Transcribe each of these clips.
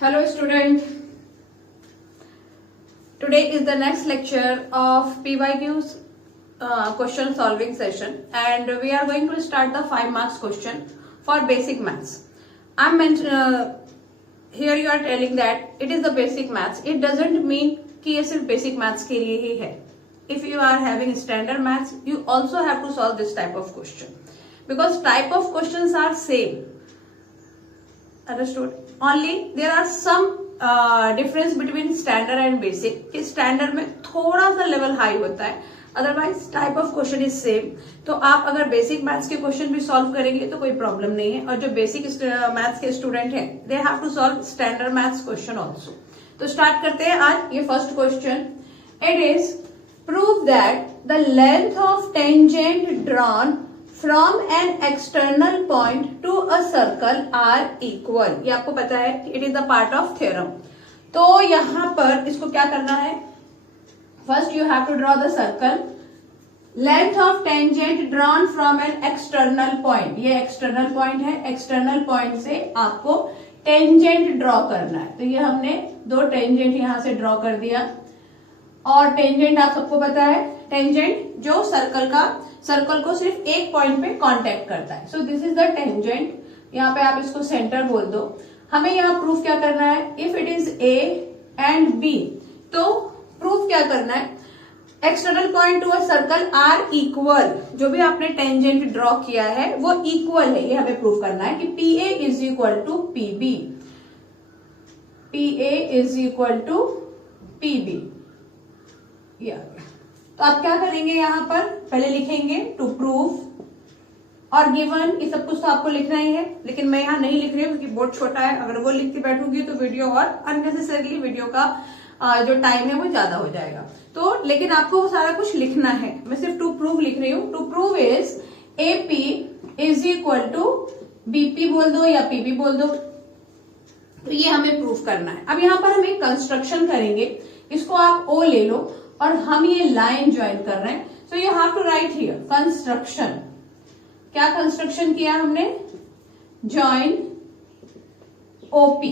Hello student, today is the next lecture of PYQ's question solving session and we are going to start the 5 marks question for basic maths. Here you are telling that it is the basic maths. It doesn't mean कि ये सिर्फ basic maths के लिए ही है. If you are having standard maths, you also have to solve this type of question because type of questions are same. Understood? Only there are some difference between standard and basic. कि standard में थोड़ा सा level high होता है, otherwise type of question is same. तो आप अगर basic maths के question भी solve करेंगे तो कोई problem नहीं है. और जो basic maths के student हैं, they have to solve standard maths question also. तो start करते हैं आज ये first question. It is prove that the length of tangent drawn from an external point to a circle are equal. ये आपको पता है कि it is the part of theorem. तो यहां पर इसको क्या करना है? First you have to draw the circle. Length of tangent drawn from an external point. ये external point है. External point से आपको tangent draw करना है. तो ये हमने दो tangent यहां से draw कर दिया. और टेंजेंट आप सबको पता है, टेंजेंट जो सर्कल को सिर्फ एक पॉइंट पे कांटेक्ट करता है. So this is the tangent. यहाँ पे आप इसको सेंटर बोल दो. हमें यहाँ प्रूफ क्या करना है? If it is A and B, तो प्रूफ क्या करना है? External point to a circle are equal. जो भी आपने टेंजेंट ड्रॉ किया है वो इक्वल है, ये हमें प्रूफ करना है कि P A is equal to P B. P A is equal to P B. तो आप क्या करेंगे? यहां पर पहले लिखेंगे टू प्रूफ और गिवन. ये सब कुछ तो आपको लिखना ही है, लेकिन मैं यहां नहीं लिख रही हूँ क्योंकि बोर्ड छोटा है. अगर वो लिख के बैठूंगी तो वीडियो और अननेसेसरली वीडियो का जो टाइम है वो ज्यादा हो जाएगा. तो लेकिन आपको वो सारा कुछ लिखना है. मैं सिर्फ टू प्रूव लिख रही हूँ. To prove is A P is equal to BP बोल दो या पीबी बोल दो. तो ये हमें प्रूफ करना है. अब यहाँ पर हम एक कंस्ट्रक्शन करेंगे. इसको आप ओ ले लो और हम ये लाइन ज्वाइन कर रहे हैं. So you have to write here construction. क्या कंस्ट्रक्शन किया हमने? Join OP.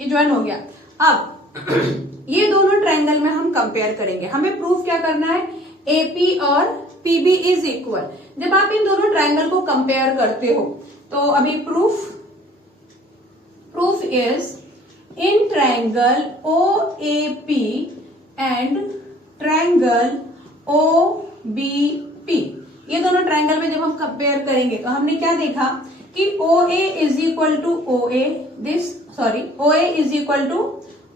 ये ज्वाइन हो गया. अब ये दोनों ट्रायंगल में हम कंपेयर करेंगे. हमें प्रूफ क्या करना है? एपी और पीबी इज इक्वल. जब आप इन दोनों ट्रायंगल को कंपेयर करते हो तो अभी proof is in triangle O A P and triangle OBP. ये दोनों ट्रायंगल में जब हम कंपेयर करेंगे तो हमने क्या देखा कि OA is equal to OA, OA is equal to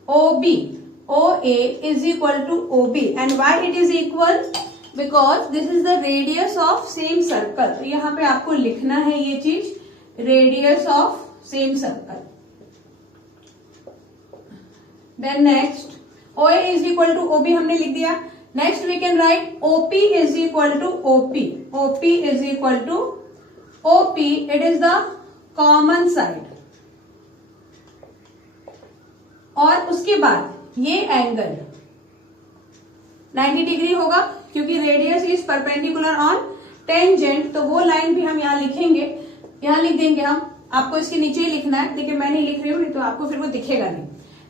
OB, OA is equal to OB. And why it is equal? Because this is the radius of same circle. तो यहाँ पे आपको लिखना है ये चीज, radius of same circle. Then next OA is equal to OB हमने लिख दिया. Next we can write OP is equal to OP. OP is equal to OP. It is the common side. और उसके बाद ये एंगल 90 डिग्री होगा क्योंकि radius is perpendicular on tangent. तो वो लाइन भी हम यहाँ लिखेंगे, यहाँ लिख देंगे हम. आपको इसके नीचे ही लिखना है, लेकिन मैं नहीं लिख रही हूँ तो आपको फिर वो दिखेगा नहीं.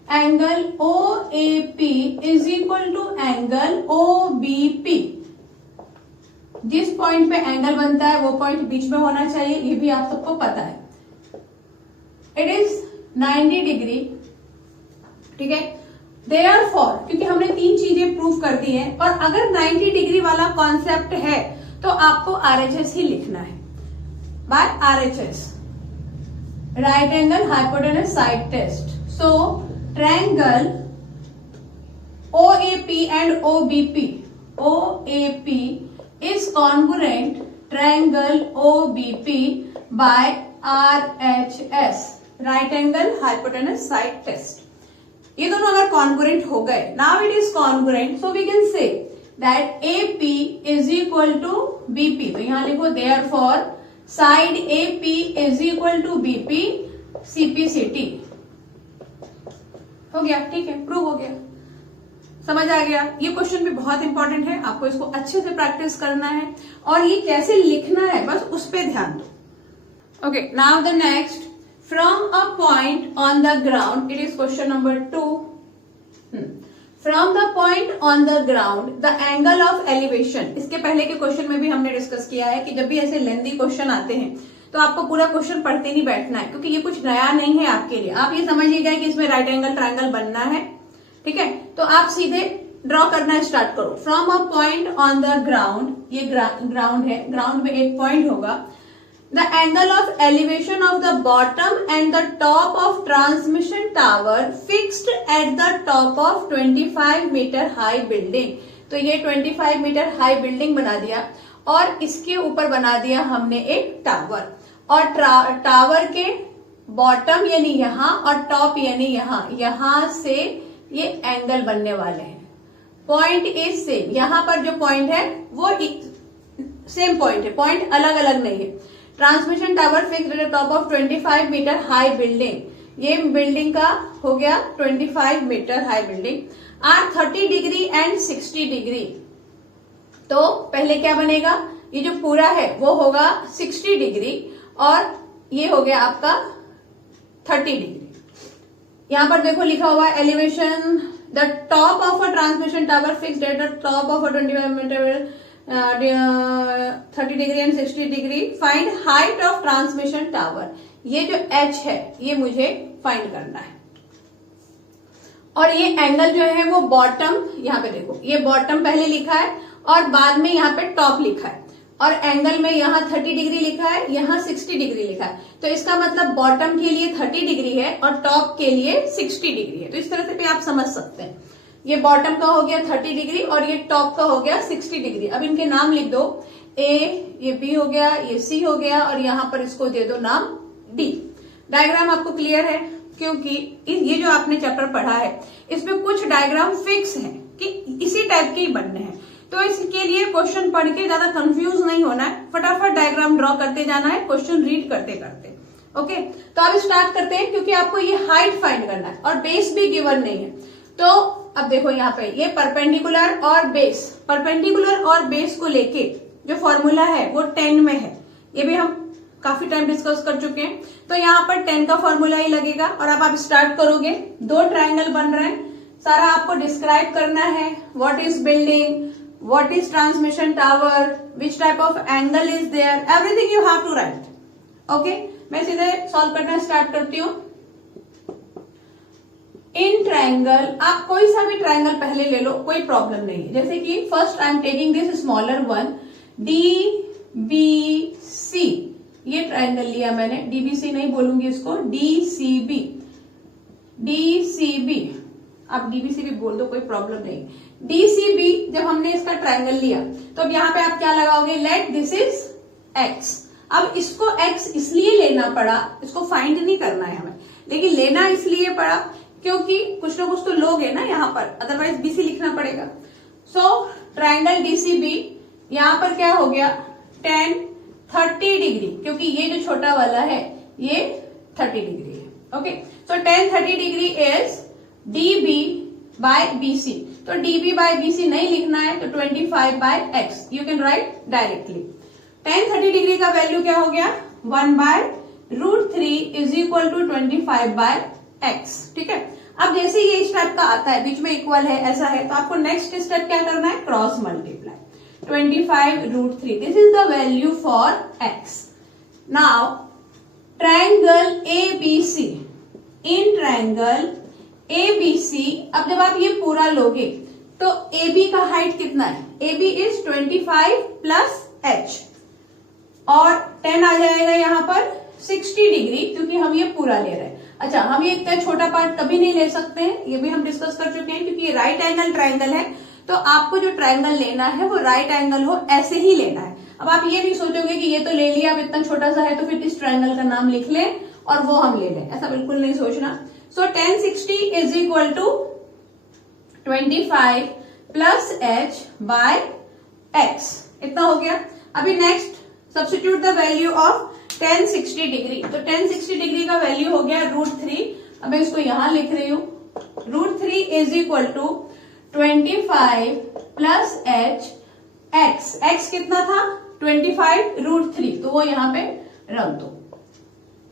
Angle OAP is equal to angle OBP. जिस पॉइंट पे एंगल बनता है वो पॉइंट बीच में होना चाहिए, ये भी आप सबको पता है. It is 90 degree. ठीक है. देयरफॉर क्योंकि हमने 3 चीजें प्रूव कर दी हैं और अगर 90 डिग्री वाला कॉन्सेप्ट है तो आपको RHS ही लिखना है. By RHS, right angle hypotenuse side test. So triangle OAP and OBP. OAP is congruent triangle OBP by RHS, right angle hypotenuse side test. ये दोनों अगर congruent हो गए, now it is congruent, so we can say that AP is equal to BP. तो यहाँ लिखो therefore side AP is equal to BP CPCT. हो गया. ठीक है, प्रूव हो गया. समझ आ गया. ये क्वेश्चन भी बहुत इंपॉर्टेंट है, आपको इसको अच्छे से प्रैक्टिस करना है और ये कैसे लिखना है बस उस पे ध्यान दो. Okay, now the next from a point on the ground, it is question number 2. From the point on the ground the angle of elevation. इसके पहले के क्वेश्चन में भी हमने डिस्कस किया है कि जब भी ऐसे लेंथी क्वेश्चन आते हैं तो आपको पूरा क्वेश्चन पढ़ते नहीं बैठना है, क्योंकि ये कुछ नया नहीं है आपके लिए. आप ये समझिएगा कि इसमें राइट एंगल ट्रायंगल बनना है, ठीक है. तो आप सीधे ड्रॉ करना स्टार्ट करो. From a point on the ground, ये ग्राउंड है, ग्राउंड में एक पॉइंट होगा. The angle of elevation of the bottom and the top of transmission tower fixed at the top of 25 meter high building. तो ये 25 metre high building बना दिया और इसके ऊपर बना दिया हमने एक टावर. और टावर के बॉटम यानी यहाँ और टॉप यानी यहाँ से ये एंगल बनने वाले हैं. Point is same. यहाँ पर जो पॉइंट है वो सेम पॉइंट है, पॉइंट अलग अलग नहीं है. Transmission tower fixed at the top of 25 metre high building. ये बिल्डिंग का हो गया 25 metre high building. Are 30 degree and 60 degree. तो पहले क्या बनेगा, ये जो पूरा है वो होगा 60 डिग्री और ये हो गया आपका 30 डिग्री. यहां पर देखो लिखा हुआ है elevation the top of a transmission tower fixed at the top of a 25 metre 30 degree and 60 degree. Find height of transmission tower. ये जो h है ये मुझे फाइंड करना है. और ये एंगल जो है वो बॉटम, यहाँ पे देखो ये बॉटम पहले लिखा है और बाद में यहाँ पे टॉप लिखा है. और एंगल में यहाँ 30 डिग्री लिखा है, यहाँ 60 डिग्री लिखा है. तो इसका मतलब बॉटम के लिए 30 डिग्री है और टॉप के लिए 60 डिग्री है. तो इस तरह से भी आप समझ सकते हैं. ये बॉटम का हो गया 30 डिग्री और ये टॉप का हो गया 60 डिग्री. अब इनके नाम लिख दो. ए, ये बी हो गया, ये सी हो गया और यहां पर इसको दे दो नाम डी. डायग्राम आपको क्लियर है, क्योंकि ये जो आपने चैप्टर पढ़ा है इसमें कुछ डायग्राम फिक्स है कि इसी टाइप के ही बनने हैं. तो इसके लिए क्वेश्चन पढ़ के ज्यादा कंफ्यूज नहीं होना है, फटाफट डायग्राम ड्रॉ करते जाना है क्वेश्चन रीड करते करते. ओके, तो अब स्टार्ट करते हैं, क्योंकि आपको ये हाइट फाइंड करना है और बेस भी गिवन नहीं है. तो अब देखो यहाँ पे ये परपेंडिकुलर और बेस, परपेंडिकुलर और बेस को लेके जो फॉर्मूला है वो 10 में है. ये भी हम काफी टाइम डिस्कस कर चुके हैं. तो यहाँ पर 10 का फॉर्मूला ही लगेगा. और अब आप स्टार्ट करोगे, दो ट्रायंगल बन रहे हैं, सारा आपको डिस्क्राइब करना है. What is building, what is transmission tower, which type of angle is there, everything you have to write. Okay, मैं सीधे सॉल्व करना स्टार्ट करती हूँ. इन ट्रायंगल, आप कोई सा भी ट्रायंगल पहले ले लो, कोई प्रॉब्लम नहीं है. जैसे कि first I am taking this smaller one, DBC. ये ट्रायंगल लिया मैंने, DBC नहीं बोलूंगी इसको, DCB. DCB, आप DBC भी बोल दो, कोई प्रॉब्लम नहीं. DCB जब हमने इसका ट्रायंगल लिया तो अब यहाँ पे आप क्या लगाओगे, लेट दिस इज x. अब इसको x इसलिए लेना पड़ा, इसको फाइंड नहीं करना है हमें, लेकिन लेना इसलिए पड़ा क्योंकि कुछ ना कुछ तो लोग है ना यहाँ पर, अदरवाइज BC लिखना पड़ेगा. सो ट्रायंगल DCB, यहाँ पर क्या हो गया 10 30 डिग्री, क्योंकि ये जो छोटा वाला है ये 30 डिग्री है. Okay, so 10 30 degree is DB by BC. तो DB बाय BC नहीं लिखना है, तो 25 by x you can write directly. 10 30 degree का वैल्यू क्या हो गया 1/√3 is equal to 25 by x. ठीक है, अब जैसे ये इस टाइप का आता है, बीच में इक्वल है, ऐसा है, तो आपको नेक्स्ट स्टेप क्या करना है, cross multiply. 25√3, this is the value for x. Now triangle ABC, in triangle ABC, अब जब आप ये पूरा लोगे तो AB का हाइट कितना है, AB इज 25 प्लस h और 10 आ जाएगा यहाँ पर 60 डिग्री, क्योंकि हम ये पूरा ले रहे हैं. अच्छा, हम ये इतना छोटा पार्ट कभी नहीं ले सकते हैं, ये भी हम डिस्कस कर चुके हैं, क्योंकि ये राइट एंगल ट्रायंगल है. तो आपको जो ट्रायंगल लेना है वो राइट एंगल हो, ऐसे ही लेना है. अब आप ये नहीं सोचोगे कि ये तो ले लिया, अब इतना छोटा सा है तो फिर इस ट्रायंगल का नाम लिख लें और वो हम ले लें, ऐसा बिल्कुल नहीं सोचना. So 10 60 is equal to 25 plus h by x, इतना हो गया. अभी next substitute the value of 10 60 degree. तो 10 60 डिग्री का वैल्यू हो गया √3. अब मैं इसको यहां लिख रही हूं, √3 is equal to 25 plus h x कितना था 25 √3, तो वो यहां पे रख दो.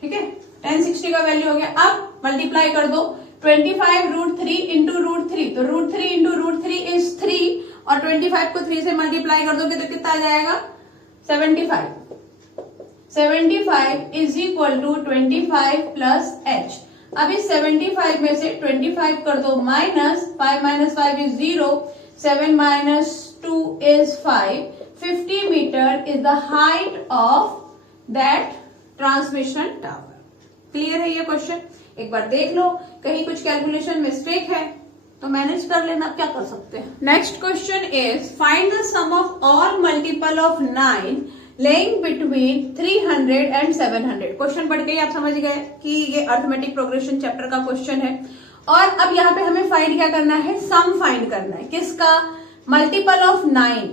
ठीक है, 1060 का वैल्यू हो गया। अब मल्टीप्लाई कर दो 25√3 इंटू √3, तो √3 इंटू √3 इज 3 और 25 को 3 से मल्टीप्लाई कर दोगे तो कितना आ जाएगा 75। 75 is equal to 25 plus h। अब इस 75 में से 25 कर दो minus 5 minus 5 is 0, 7 minus 2 is 5। 50 metre is the height of that transmission tower. Clear है ये क्वेश्चन? एक बार देख लो, कहीं कुछ कैलकुलेशन मिस्टेक है तो मैनेज कर लेना, क्या कर सकते हैं। Next question is find the sum of all multiple of 9 lying between 300 and 700। Question पढ़ के ही आप समझ गए कि ये अर्थमेटिक प्रोग्रेशन चैप्टर का क्वेश्चन है। और अब यहाँ पे हमें फाइंड क्या करना है, सम फाइंड करना है। किसका? मल्टीपल ऑफ 9,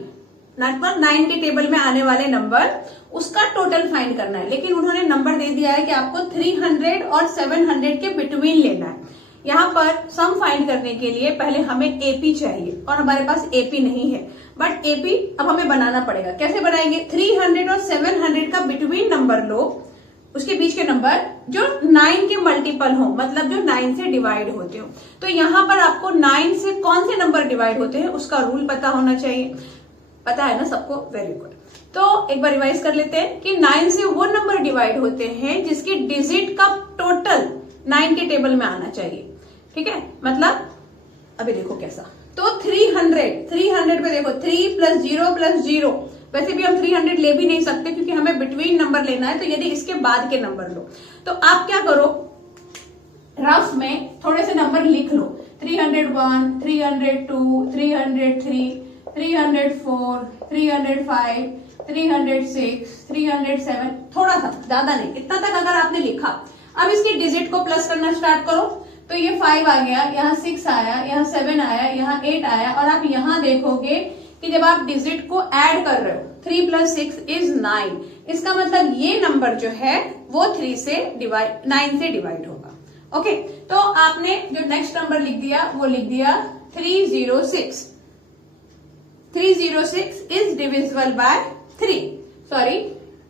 नंबर 9 के टेबल में आने वाले नंबर, उसका टोटल फाइंड करना है। लेकिन उन्होंने नंबर दे दिया है कि आपको 300 और 700 के बिटवीन लेना है। यहाँ पर सम फाइंड करने के लिए पहले हमें एपी चाहिए और हमारे पास एपी नहीं है, बट एपी अब हमें बनाना पड़ेगा। कैसे बनाएंगे? 300 और 700 का बिटवीन नंबर लो, उसके बीच के नंबर जो 9 के मल्टीपल हो, मतलब जो 9 से डिवाइड होते हो। तो यहाँ पर आपको 9 से कौन से नंबर डिवाइड होते हैं उसका रूल पता होना चाहिए। पता है ना सबको? Very good. तो एक बार रिवाइज कर लेते हैं कि 9 से वो नंबर डिवाइड होते हैं जिसकी डिजिट का टोटल 9 के टेबल में आना चाहिए। ठीक है, मतलब अभी देखो कैसा। तो 300 पे देखो 3 प्लस 0 प्लस 0। वैसे भी हम 300 ले भी नहीं सकते क्योंकि हमें बिटवीन नंबर लेना है, तो यदि इसके बाद के नंबर लो तो आप क्या करो, रफ में थोड़े से नंबर लिख लो। 301, 302, 303, 304, 305, 306, 307, थोड़ा सा, ज्यादा नहीं, इतना तक अगर आपने लिखा। अब इसकी डिजिट को प्लस करना स्टार्ट करो, तो ये 5 आ गया, यहाँ 6 आया, यहाँ 7 आया, यहाँ 8 आया। और आप यहाँ देखोगे कि जब आप डिजिट को ऐड कर रहे हो 3 प्लस 6 इज 9। इसका मतलब ये नंबर जो है वो 9 से डिवाइड होगा। ओके, तो आपने जो नेक्स्ट नंबर लिख दिया वो लिख दिया 306। 306 is divisible by 3, sorry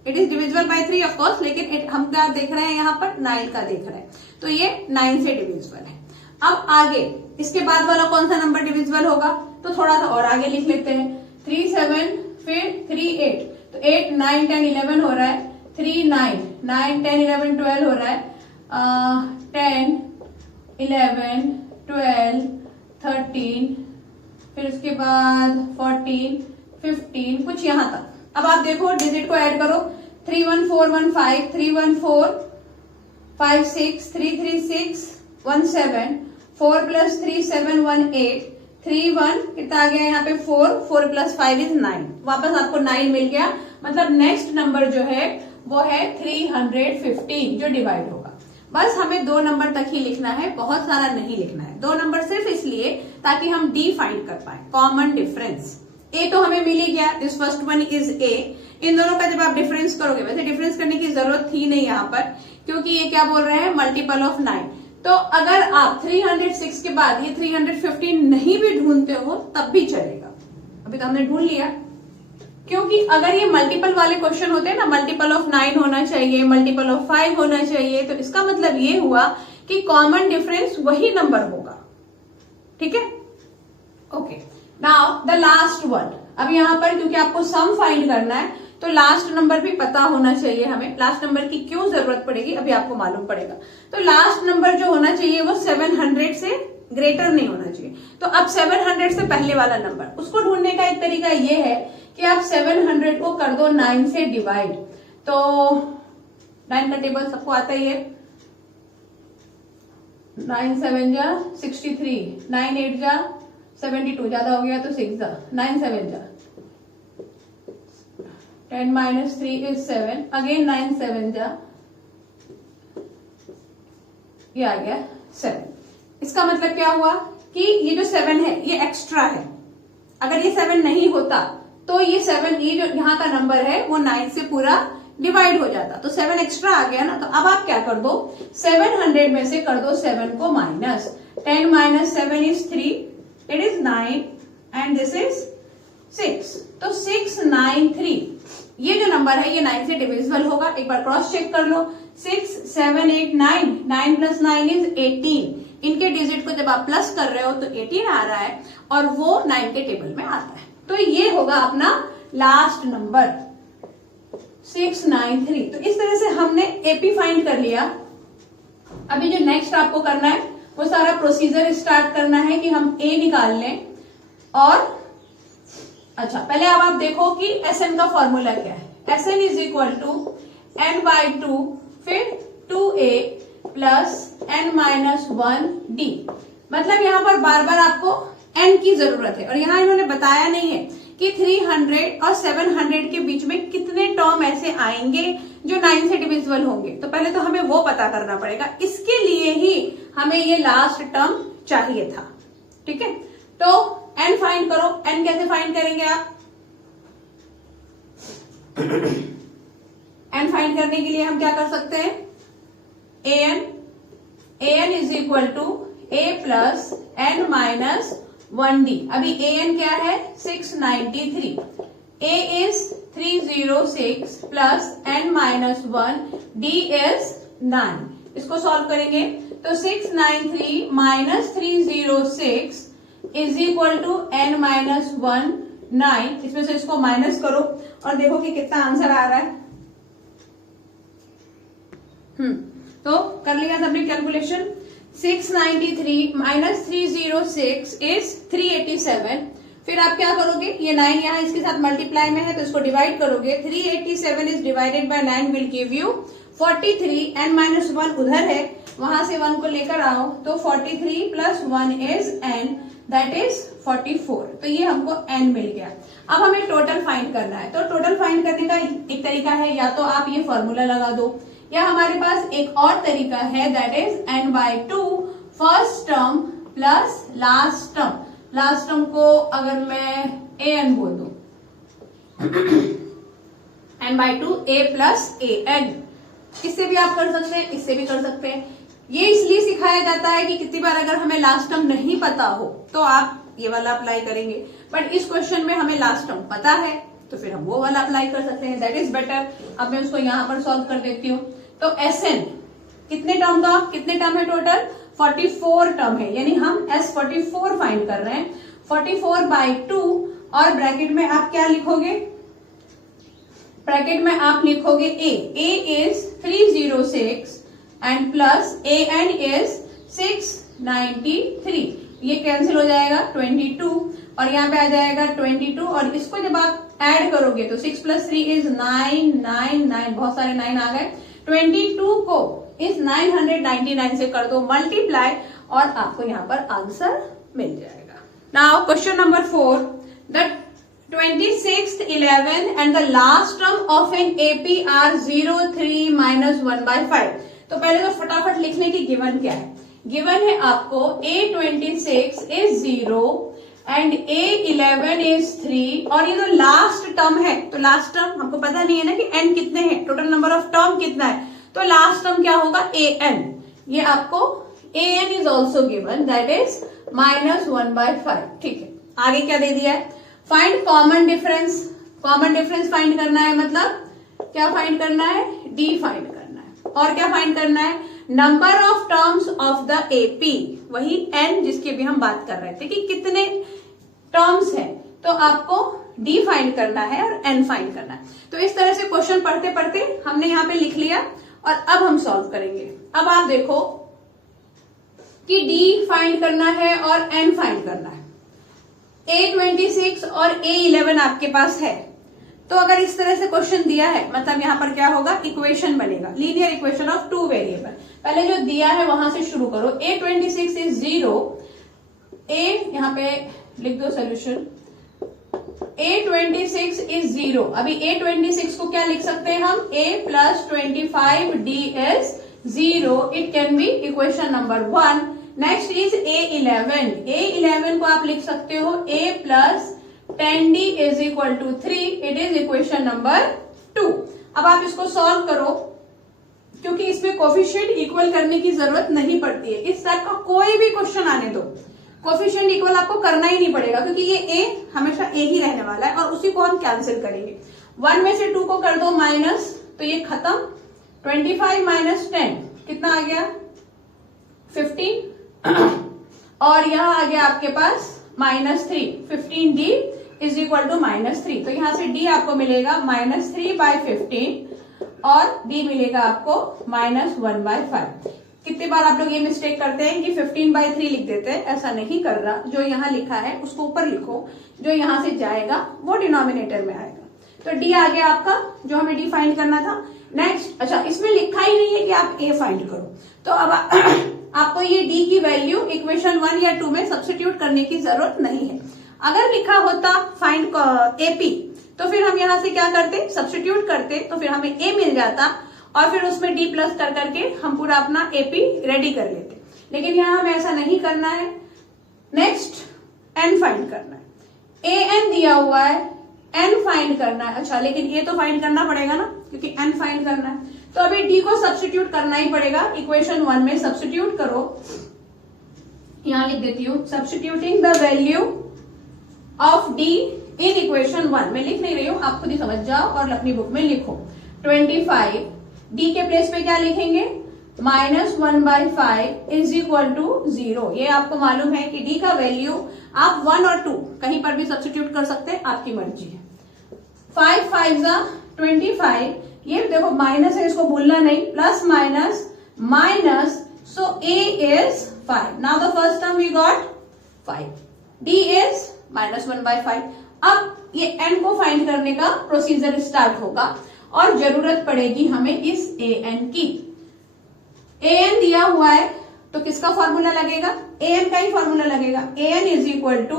it is divisible by 3 of course, लेकिन हम क्या देख रहे हैं यहाँ पर 9 का देख रहे हैं, तो ये 9 से डिविजिबल है। अब आगे इसके बाद वाला कौन सा नंबर डिविजिबल होगा, तो थोड़ा सा और आगे लिख लेते हैं। 3 7 फिर 3 8, तो 8 9 10 11 हो रहा है। 3 9 9 10 11 12 हो रहा है। 10 11 12 13, फिर उसके बाद 14 15, कुछ यहां तक। अब आप देखो डिजिट को ऐड करो। 31415, 314 56, 336 17, 4 प्लस 3 7 1 8, 3 1 कितना आ गया यहाँ पे 4, 4 प्लस 5 इज 9। वापस आपको 9 मिल गया, मतलब नेक्स्ट नंबर जो है वो है 315 जो डिवाइड होगा। बस हमें 2 नंबर तक ही लिखना है, बहुत सारा नहीं लिखना है। 2 नंबर सिर्फ इसलिए ताकि हम डी फाइंड कर पाए, कॉमन डिफरेंस। ए तो हमें मिल ही गया, this first one is A. इन दोनों का जब आप डिफरेंस करोगे, वैसे डिफरेंस करने की जरूरत थी नहीं यहाँ पर, क्योंकि ये क्या बोल रहे हैं, मल्टीपल ऑफ 9। तो अगर आप 306 के बाद ये 315 नहीं भी ढूंढते हो तब भी चलेगा। अभी तो हमने ढूंढ लिया, क्योंकि अगर ये मल्टीपल वाले क्वेश्चन होते हैं ना, मल्टीपल ऑफ 9 होना चाहिए, मल्टीपल ऑफ 5 होना चाहिए, तो इसका मतलब ये हुआ कि कॉमन डिफरेंस वही नंबर होगा। ठीक है, okay. Now the last one. अब यहाँ पर क्योंकि आपको सम फाइंड करना है तो लास्ट नंबर भी पता होना चाहिए हमें। लास्ट नंबर की क्यों जरूरत पड़ेगी अभी आपको मालूम पड़ेगा। तो लास्ट नंबर जो होना चाहिए वो 700 से ग्रेटर नहीं होना चाहिए। तो अब 700 से पहले वाला नंबर, उसको ढूंढने का एक तरीका ये है कि आप 700 को कर दो 9 से डिवाइड। तो 9 का टेबल सबको आता ही है। 9 7 जा 63, 9 8 जा 72, ज्यादा हो गया तो 6 जा 9 7 जा 10 minus 3 is 7, अगेन 9 7 जा, ये आ गया 7। इसका मतलब क्या हुआ कि ये जो 7 है ये एक्स्ट्रा है। अगर ये 7 नहीं होता तो ये 7, ये जो यहाँ का नंबर है वो 9 से पूरा डिवाइड हो जाता, तो 7 एक्स्ट्रा आ गया ना। तो अब आप क्या कर दो, 700 में से कर दो 7 को minus. 10 minus 7 is 3, it is 9 and this is 6। तो 6 9 3, ये जो नंबर है ये 9 से डिविजिबल होगा। एक बार क्रॉस चेक कर लो। 6, 7, 8, 9, 9 + 9 इज 18। इनके डिजिट को जब आप प्लस कर रहे हो तो 18 आ रहा है और वो 9 के टेबल में आता है। तो ये होगा अपना लास्ट नंबर 693। तो इस तरह से हमने एपी फाइंड कर लिया। अभी जो नेक्स्ट आपको करना है वो सारा प्रोसीजर स्टार्ट करना है कि हम ए निकाल लें। और अच्छा, पहले अब आप देखो कि एसएन का फॉर्मूला क्या है। SN is equal to n/2 फिर 2a प्लस n-1d। मतलब यहां पर बार बार आपको n की जरूरत है और यहां इन्होंने बताया नहीं है कि 300 और 700 के बीच में कितने टर्म ऐसे आएंगे जो 9 से डिविजिबल होंगे। तो पहले तो हमें वो पता करना पड़ेगा, इसके लिए ही हमें ये लास्ट टर्म चाहिए था। ठीक है, तो n फाइंड करो। n कैसे फाइंड करेंगे आप? n फाइंड करने के लिए हम क्या कर सकते हैं? an is equal to a plus n-1d। अभी an क्या है? 693। a is 306 plus n-1 d is 9। इसको सॉल्व करेंगे तो 693 minus 306 is equal to n-1 9। इसमें से इसको माइनस करो और देखो कि कितना आंसर आ रहा है। तो कर लिया सबने कैलकुलेशन। 693 minus 306 is 387। फिर आप क्या करोगे? ये 9 यहाँ इसके साथ मल्टीप्लाई में है तो इसको डिवाइड करोगे। 387 is divided by 9 will give you 43। n-1 उधर है, वहां से 1 को लेकर आओ तो 43 plus 1 is n, that is 44। तो ये हमको n मिल गया। अब हमें टोटल फाइंड करना है। तो टोटल फाइंड करने का एक तरीका है, या तो आप ये फॉर्मूला लगा दो, या हमारे पास एक और तरीका है that is n/2 first term plus last term. Last term को अगर मैं an बोल दूं n/2 a प्लस an। इससे भी आप कर सकते हैं, इससे भी कर सकते हैं। ये इसलिए सिखाया जाता है कि कितनी बार अगर हमें लास्ट टर्म नहीं पता हो तो आप ये वाला अप्लाई करेंगे, बट इस क्वेश्चन में हमें लास्ट टर्म पता है तो फिर हम वो वाला अप्लाई कर सकते हैं, दैट इज बेटर। अब मैं उसको यहां पर सॉल्व कर देती हूँ। तो एसएन कितने टर्म का, कितने टर्म है टोटल? 44 टर्म है, यानी हम S44 फाइंड कर रहे हैं। 44/2 और ब्रैकेट में आप क्या लिखोगे? ब्रैकेट में आप लिखोगे a is 306 and plus an is 693। ये कैंसिल हो जाएगा 22 और यहाँ पे आ जाएगा 22 और इसको जब आप ऐड करोगे तो 6 + 3 इज 9, 9, 9, बहुत सारे 9 आ गए। 22 को इस 999 से कर दो मल्टीप्लाई और आपको यहाँ पर आंसर मिल जाएगा। Now question number 4, the 26th 11 and the last term of an AP are 0, 3 - 1/5। तो पहले तो फटाफट लिखने की गिवन क्या है। गिवन है आपको A26 is 0 and A11 is 3 और ये जो लास्ट टर्म है, तो लास्ट टर्म हमको पता नहीं है ना कि n कितने हैं, टोटल नंबर ऑफ टर्म कितना है, तो लास्ट टर्म क्या होगा? an। ये आपको an is also given that is -1/5। ठीक है, आगे क्या दे दिया है? Find common difference. Common difference find करना है, मतलब क्या फाइंड करना है? d फाइंड करना है। और क्या फाइंड करना है? Number of terms of the AP, वही n जिसकी भी हम बात कर रहे थे कि कितने टर्म्स है, तो आपको d फाइंड करना है और n फाइंड करना है। तो इस तरह से क्वेश्चन पढ़ते पढ़ते हमने यहाँ पे लिख लिया और अब हम सॉल्व करेंगे। अब आप देखो कि d फाइंड करना है और n फाइंड करना है। A26 और A11 आपके पास है, तो अगर इस तरह से क्वेश्चन दिया है मतलब यहाँ पर क्या होगा? इक्वेशन बनेगा, लीनियर इक्वेशन ऑफ 2 वेरिएबल। पहले जो दिया है वहां से शुरू करो। A26 इज 0, A यहाँ पे लिख दो सोल्यूशन। A26 is 0। अभी A26 को क्या लिख सकते हैं हम? A + 25D is 0। It can be equation number 1। Next is A11। A11 को आप लिख सकते हो A + 10D is equal to 3। It is equation number 2। अब आप इसको सॉल्व करो, क्योंकि इसमें कोफिशिएंट इक्वल करने की जरूरत नहीं पड़ती है। इस टाइप का कोई भी क्वेश्चन आने दो, कोफिशिएंट इक्वल आपको करना ही नहीं पड़ेगा, क्योंकि ये a हमेशा a ही रहने वाला है और उसी को हम कैंसिल करेंगे। 1 में से 2 को कर दो माइनस, तो ये खत्म। 25 माइनस 10 कितना आ गया 15 और यहां आ गया आपके पास -3 15d इज इक्वल टू -3। तो यहां से d आपको मिलेगा -3/15 और d मिलेगा आपको -1/5। कितनी बार आप लोग ये मिस्टेक करते हैं कि 15/3 लिख देते हैं, ऐसा नहीं कर रहा। जो यहाँ लिखा है उसको ऊपर लिखो, जो यहां से जाएगा वो डिनोमिनेटर में आएगा। तो d आ गया आपका, जो हमें d फाइंड करना था। नेक्स्ट, अच्छा इसमें लिखा ही नहीं है कि आप a फाइंड करो, तो अब आपको ये d की वैल्यू इक्वेशन 1 या 2 में सब्स्टिट्यूट करने की जरूरत नहीं है। अगर लिखा होता फाइंड AP, तो फिर हम यहां से क्या करते, सब्स्टिट्यूट करते, तो फिर हमें a मिल जाता और फिर उसमें d प्लस कर करके हम पूरा अपना AP रेडी कर लेते। लेकिन यहां हमें ऐसा नहीं करना है। नेक्स्ट, n फाइंड करना है। an दिया हुआ है, n फाइंड करना है। अच्छा, लेकिन a तो फाइंड करना पड़ेगा ना, क्योंकि n फाइंड करना है। तो अभी d को सब्स्टिट्यूट करना ही पड़ेगा। इक्वेशन 1 में सब्स्टिट्यूट करो, यहां लिख देती हूं, substituting the value of d in equation 1। मैं लिख नहीं रही हूं, आप खुद ही समझ जाओ और अपनी बुक में लिखो। 25 d के प्लेस पे क्या लिखेंगे, -1/5 इज इक्वल टू 0। ये आपको मालूम है कि d का वैल्यू आप 1 और 2 कहीं पर भी सब्स्टिट्यूट कर सकते हैं, आपकी मर्जी है। 5 5 25, ये देखो माइनस है, इसको भूलना नहीं, plus minus minus, so a is 5। Now the first term we got 5, d is -1/5। अब ये n को फाइंड करने का प्रोसीजर स्टार्ट होगा और जरूरत पड़ेगी हमें इस an की। an दिया हुआ है तो किसका फॉर्मूला लगेगा, an का ही फॉर्मूला लगेगा। an इज इक्वल टू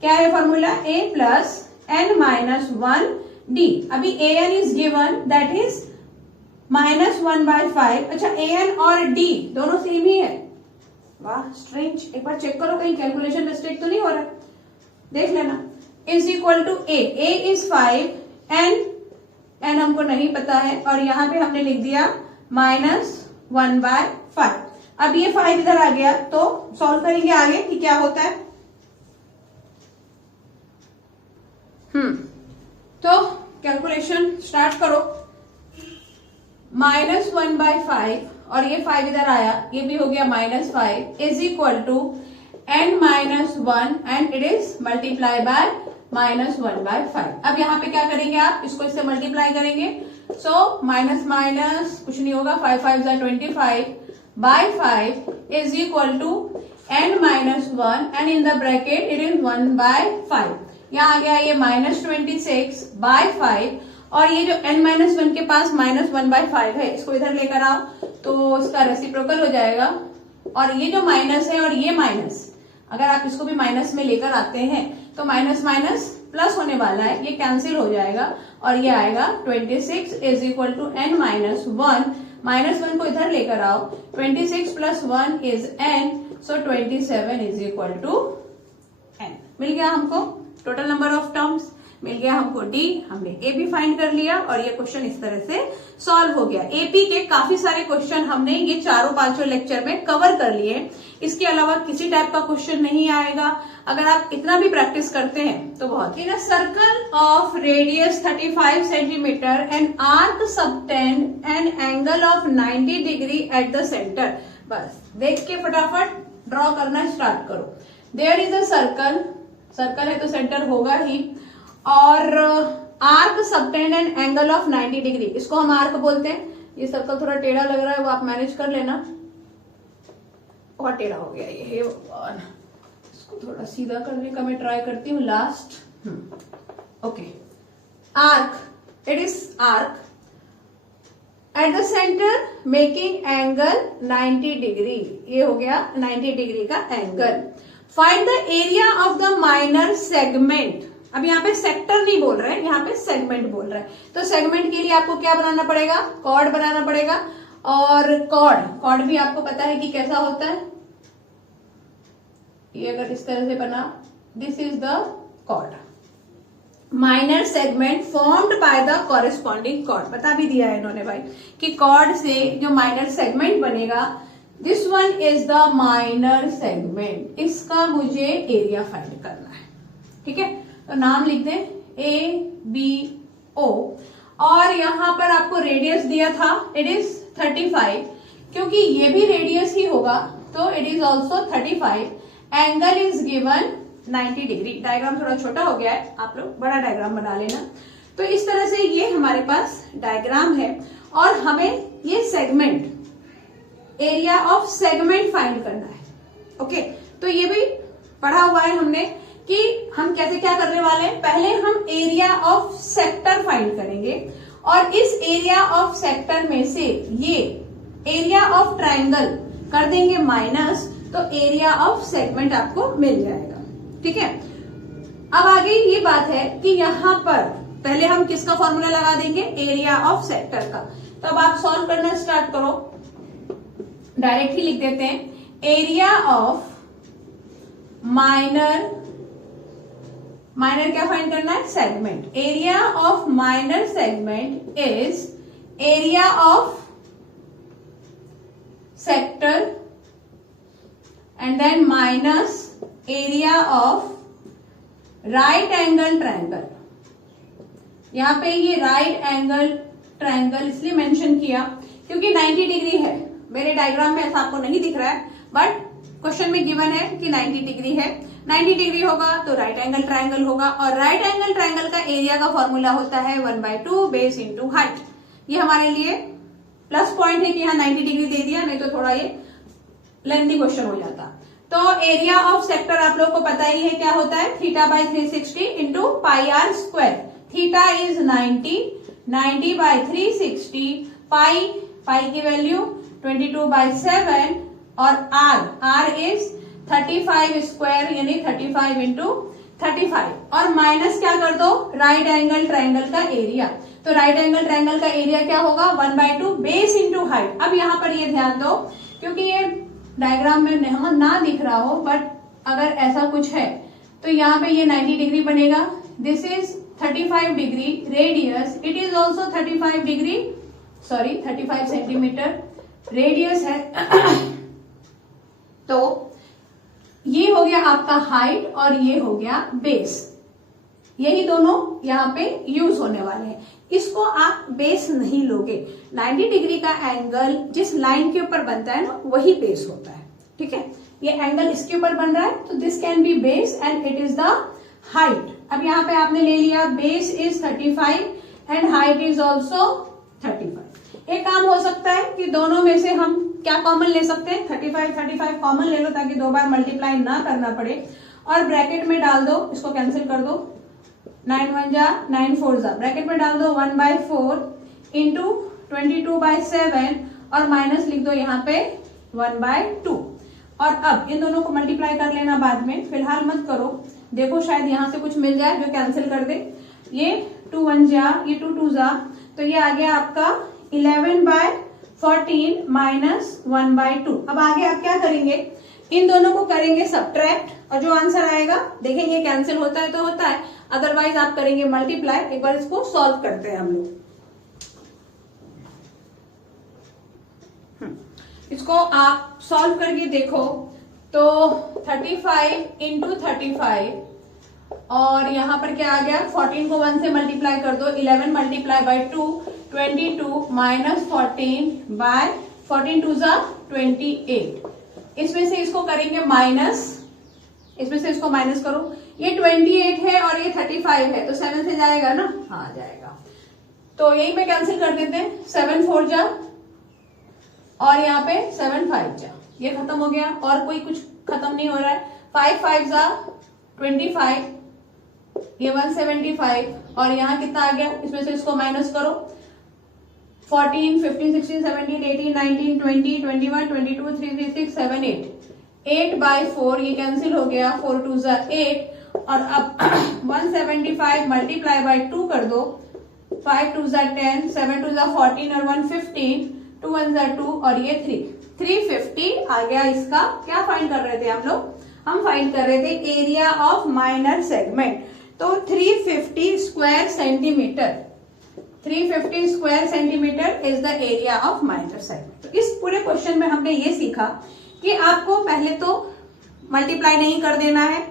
क्या है formula, a plus n-1 d। अभी an is given, that is -1/5। अच्छा, an और d दोनों सेम ही है, वाह स्ट्रेंज। एक बार चेक करो कहीं कैलकुलेशन मिस्टेक तो नहीं हो रहा, देख लेना। Is equal to a is 5, n हमको नहीं पता है और यहां पे हमने लिख दिया -1/5। अब ये 5 इधर आ गया, तो सॉल्व करेंगे आगे कि क्या होता है। तो कैलकुलेशन स्टार्ट करो। -1/5 और ये 5 इधर आया, ये भी हो गया -5 is equal to n-1 and it is multiply by -1/5। अब यहाँ पे क्या करेंगे आप, इसको इससे मल्टीप्लाई करेंगे, सो माइनस माइनस कुछ नहीं होगा, 5 5 25 by 5 is equal to n-1 and in the bracket it is 1/5। यहाँ आ गया ये -26 बाय 5 और ये जो n-1 के पास -1/5 है, इसको इधर लेकर आओ तो इसका रेसिप्रोकल हो जाएगा। और ये जो माइनस है और ये माइनस, अगर आप इसको भी माइनस में लेकर आते हैं तो माइनस माइनस प्लस होने वाला है, ये कैंसिल हो जाएगा और ये आएगा 26 इज इक्वल टू n-1। -1 को इधर लेकर आओ, 26 plus 1 is n, so 27 is equal to n। मिल गया हमको टोटल नंबर ऑफ टर्म्स, मिल गया हमको d, हमने a भी फाइंड कर लिया और ये क्वेश्चन इस तरह से सॉल्व हो गया। AP के काफी सारे क्वेश्चन हमने ये 4-5 लेक्चर में कवर कर लिए। इसके अलावा किसी टाइप का क्वेश्चन नहीं आएगा। अगर आप इतना भी प्रैक्टिस करते हैं तो बहुत। In a circle of radius 35 centimetre and arc subtend an angle of 90 degree at the centre. बस देख के फटाफट ड्रॉ करना स्टार्ट करो। There is a circle, circle है तो सेंटर होगा ही, और arc subtend and angle of 90 degree, इसको हम आर्क बोलते हैं। ये सर्कल थोड़ा टेढ़ा लग रहा है, वो आप मैनेज कर लेना, बहुत टेढ़ा हो गया ये भगवान। इसको थोड़ा सीधा करने का मैं ट्राई करती हूँ last. Okay, arc, it is arc eight the centre making angle 90 degree. ये हो गया 90 डिग्री का angle. Find the area of the minor segment. अब यहाँ पे सेक्टर नहीं बोल रहे हैं, यहाँ पे सेगमेंट बोल रहे हैं। तो सेगमेंट के लिए आपको क्या बनाना पड़ेगा, कॉर्ड बनाना पड़ेगा। और कॉर्ड भी आपको पता है कि कैसा होता है, ये अगर इस तरह से बना, this is the chord. Minor segment formed by the corresponding chord, बता भी दिया है इन्होंने भाई कि कॉर्ड से जो माइनर सेगमेंट बनेगा, this one is the minor segment. इसका मुझे एरिया फाइंड करना है, ठीक है। तो नाम लिख दें ABO और यहाँ पर आपको रेडियस दिया था, इट इज 35, क्योंकि ये भी रेडियस ही होगा तो it is also 35। Angle is given 90 degree. Diagram थोड़ा छोटा हो गया है, आप लोग बड़ा डायग्राम बना लेना। तो इस तरह से ये हमारे पास डायग्राम है और हमें ये segment, area of segment find करना है। ओके, तो ये भी पढ़ा हुआ है हमने कि हम कैसे क्या करने वाले हैं। पहले हम एरिया ऑफ सेक्टर फाइंड करेंगे और इस एरिया ऑफ सेक्टर में से ये एरिया ऑफ ट्रायंगल कर देंगे माइनस, तो एरिया ऑफ सेगमेंट आपको मिल जाएगा। ठीक है, अब आगे ये बात है कि यहां पर पहले हम किसका फॉर्मूला लगा देंगे, एरिया ऑफ सेक्टर का। तो अब आप सॉल्व करना स्टार्ट करो, डायरेक्ट ही लिख देते हैं। एरिया ऑफ माइनर क्या फाइंड करना है, segment. Area of minor segment is area of sector and then minus area of right angle triangle. यहां पे ये राइट एंगल ट्रायंगल इसलिए मेंशन किया क्योंकि 90 डिग्री है। मेरे डायग्राम में ऐसा आपको नहीं दिख रहा है, बट क्वेश्चन में गिवन है कि 90 डिग्री है। 90 डिग्री होगा तो राइट एंगल ट्रायंगल होगा, और राइट एंगल ट्रायंगल का एरिया का फॉर्मूला होता है 1/2 बेस इंटू हाइट। ये हमारे लिए प्लस पॉइंट है कि यहाँ 90 डिग्री दे दिया, नहीं तो थोड़ा ये लेंथी क्वेश्चन हो जाता। तो एरिया ऑफ सेक्टर आप लोग को पता ही है क्या होता है, θ/360 into pi r square. Theta is 90/360, pi की वैल्यू 22/7 और आर इज 35 स्क्वायर यानी 35 इंटू 35, और माइनस क्या कर दो, राइट एंगल ट्रायंगल का एरिया। तो राइट एंगल ट्रायंगल का एरिया क्या होगा, 1/2 बेस इंटू हाइट। अब यहाँ पर ये ध्यान दो, क्योंकि ये डायग्राम में ना दिख रहा हो, बट अगर ऐसा कुछ है तो यहाँ पे ये 90 डिग्री बनेगा। This is 35 degree radius, it is also 35 degree, sorry 35 centimetre radius है। तो ये हो गया आपका हाइट और ये हो गया बेस। यही दोनों यहाँ पे यूज होने वाले हैं। इसको आप बेस नहीं लोगे। 90 डिग्री का एंगल जिस लाइन के ऊपर बनता है ना, वही बेस होता है। ठीक है, ये एंगल इसके ऊपर बन रहा है तो this can be base and it is the height. अब यहाँ पे आपने ले लिया base is 35 and height is also 35। एक काम हो सकता है कि दोनों में से हम क्या कॉमन ले सकते हैं, 35 कॉमन ले लो ताकि 2 बार मल्टीप्लाई ना करना पड़े, और ब्रैकेट में डाल दो, इसको कैंसिल कर दो, 9 1 जा 9 4 जा, ब्रैकेट में डाल दो 1/4 इंटू 22/7 और माइनस लिख दो यहाँ पे 1/2। और अब इन दोनों को मल्टीप्लाई कर लेना बाद में, फिलहाल मत करो। देखो शायद यहाँ से कुछ मिल जाए जो कैंसिल कर दे। ये 2 1 जा, ये 2 2 जा, तो ये आ गया आपका 11/14 माइनस 1/2। अब आगे आप क्या करेंगे, इन दोनों को करेंगे सब्ट्रैक्ट, और जो आंसर आएगा देखेंगे कैंसिल होता है तो होता है, अदरवाइज आप करेंगे मल्टीप्लाई। एक बार इसको सॉल्व करते हैं हम लोग। इसको आप सॉल्व करके देखो तो 35 इंटू 35 और यहाँ पर क्या आ गया, 14 को 1 से मल्टीप्लाई कर दो, 11 मल्टीप्लाई बाय 2 22 माइनस 14 2 जा 28। इसमें से इसको करेंगे माइनस, इसमें से इसको माइनस करो। ये 28 है और ये 35 है तो 7 से जाएगा ना, हाँ जाएगा। तो यही पे कैंसिल कर देते हैं, 7 4 जा और यहाँ पे 7 5 जा, ये खत्म हो गया और कोई कुछ खत्म नहीं हो रहा है। 5 5 जा 25, ये 175 और यहाँ कितना आ गया, इसमें से इसको माइनस करो, 14 15 16 17 18 19 20 21 22 3 3 6 7 8/4, ये कैंसिल हो गया, 4 2 जा 8 और अब 175 मल्टीप्लाई बाय 2 कर दो, 5 2 जा 10 7 2 जा 14 और 1 15 2 1 जा 2 और ये 350 आ गया। इसका क्या फाइंड कर रहे थे हम लोग, हम फाइंड कर रहे थे एरिया ऑफ माइनर सेगमेंट। तो 350 square centimetre, 350 square centimetre is the area of minor segment. तो इस पूरे क्वेश्चन में हमने ये सीखा कि आपको पहले तो मल्टीप्लाई नहीं कर देना है,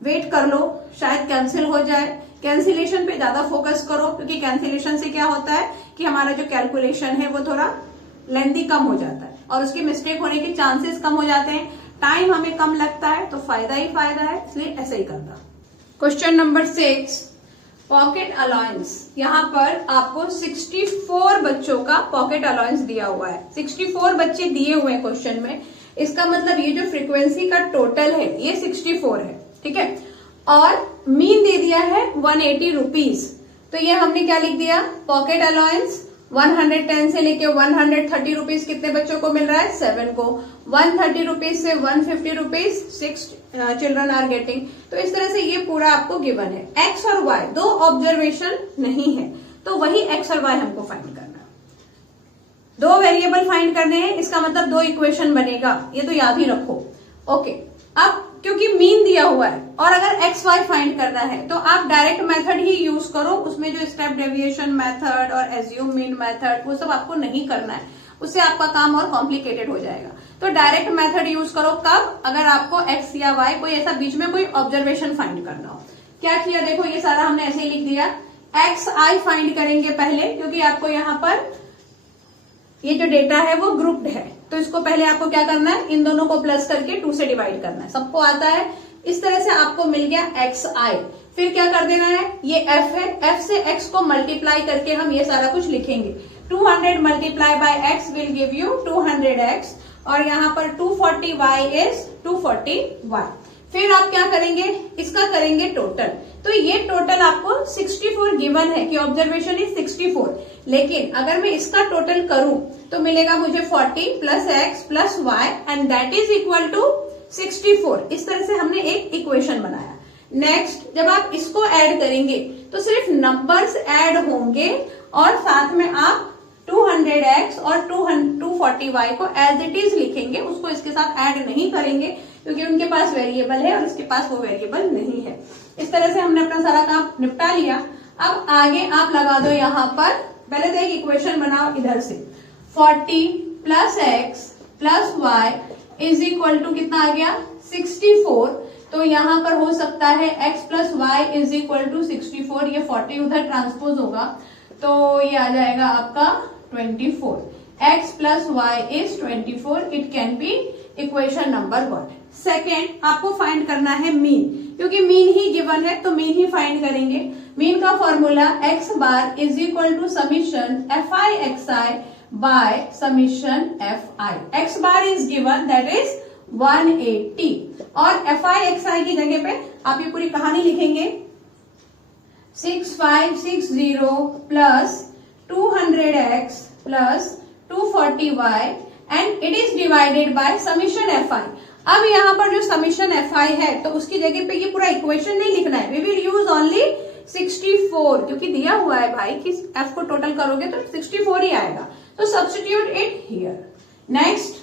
वेट कर लो शायद कैंसिल हो जाए, कैंसिलेशन पे ज्यादा फोकस करो, क्योंकि कैंसिलेशन से क्या होता है कि हमारा जो कैलकुलेशन है वो थोड़ा लेंथी कम हो जाता है और उसकी मिस्टेक होने के चांसेस कम हो जाते हैं, टाइम हमें कम लगता है, तो फायदा ही फायदा है, इसलिए ऐसे ही करना। Question number 6, pocket allowance. यहाँ पर आपको 64 बच्चों का पॉकेट अलाउंस दिया हुआ है। 64 बच्चे दिए हुए हैं क्वेश्चन में, इसका मतलब ये जो फ्रीक्वेंसी का टोटल है ये 64 है, ठीक है। और मीन दे दिया है 180 रुपीज, तो ये हमने क्या लिख दिया, पॉकेट अलाउंस 110 से लेके 130 रुपीज कितने बच्चों को मिल रहा है, 7 को। 130 रुपीज से 150 रुपीज 6 चिल्ड्रन आर गेटिंग। तो इस तरह से ये पूरा आपको गिवन है। एक्स और वाई दो ऑब्जर्वेशन नहीं है, तो वही एक्स और वाई हमको फाइंड करना है। दो वेरिएबल फाइंड करने हैं, इसका मतलब दो इक्वेशन बनेगा, ये तो याद ही रखो। ओके, अब क्योंकि मीन दिया हुआ है और अगर एक्स वाई फाइंड करना है तो आप डायरेक्ट मेथड ही यूज करो, उसमें जो स्टेप डेविएशन मेथड और एज्यूम मीन मेथड वो सब आपको नहीं करना है, उससे आपका काम और कॉम्प्लिकेटेड हो जाएगा। तो डायरेक्ट मेथड यूज करो कब, अगर आपको एक्स या वाई कोई ऐसा बीच में कोई ऑब्जर्वेशन फाइंड करना हो। क्या किया, देखो ये सारा हमने ऐसे ही लिख दिया। एक्स आई फाइंड करेंगे पहले, क्योंकि आपको यहाँ पर ये जो डेटा है वो ग्रुप्ड है, तो इसको पहले आपको क्या करना है, इन दोनों को प्लस करके 2 से डिवाइड करना है, सबको आता है। इस तरह से आपको मिल गया एक्स आई। फिर क्या कर देना है, ये एफ है, एफ से एक्स को मल्टीप्लाई करके हम ये सारा कुछ लिखेंगे। 200 multiply by x will give you 200x, और यहाँ पर 240y इज 240y। फिर आप क्या करेंगे, इसका करेंगे टोटल। तो ये टोटल आपको 64 गिवन है कि ऑब्जर्वेशन इज 64, लेकिन अगर मैं इसका टोटल करूं तो मिलेगा मुझे 40 plus x plus y and that is equal to 64। इस तरह से हमने एक इक्वेशन बनाया। नेक्स्ट, जब आप इसको ऐड करेंगे तो सिर्फ नंबर्स ऐड होंगे और साथ में आप 200x और 240y को एज इट इज लिखेंगे, उसको इसके साथ ऐड नहीं करेंगे क्योंकि उनके पास वेरिएबल है और इसके पास वो वेरिएबल नहीं है। इस तरह से हमने अपना सारा काम निपटा लिया। अब आगे आप लगा दो यहाँ पर, पहले तो एक इक्वेशन बनाओ इधर से, 40 plus x plus Y is equal to कितना आ गया, 64। तो यहाँ पर हो सकता है x plus Y is equal to 64, ये 40 उधर ट्रांसपोज होगा तो ये आ जाएगा आपका 24। x plus Y is 24, it can be equation number 1। Second, आपको फाइंड करना है मीन, क्योंकि मीन ही गिवन है तो मीन ही फाइंड करेंगे। मीन का formula x bar is equal to summation fi xi by summation fi। x bar is given that is 180 और fi xi की जगह पे आप ये पूरी कहानी लिखेंगे 6560 plus 200x plus 240y and it is divided by summation fi। अब यहाँ पर जो समीशन fi है तो उसकी जगह पे ये पूरा इक्वेशन नहीं लिखना है, वी विल यूज ओनली 64, क्योंकि दिया हुआ है भाई कि f को टोटल करोगे तो 64 ही आएगा, तो सब्स्टिट्यूट इट हियर। नेक्स्ट,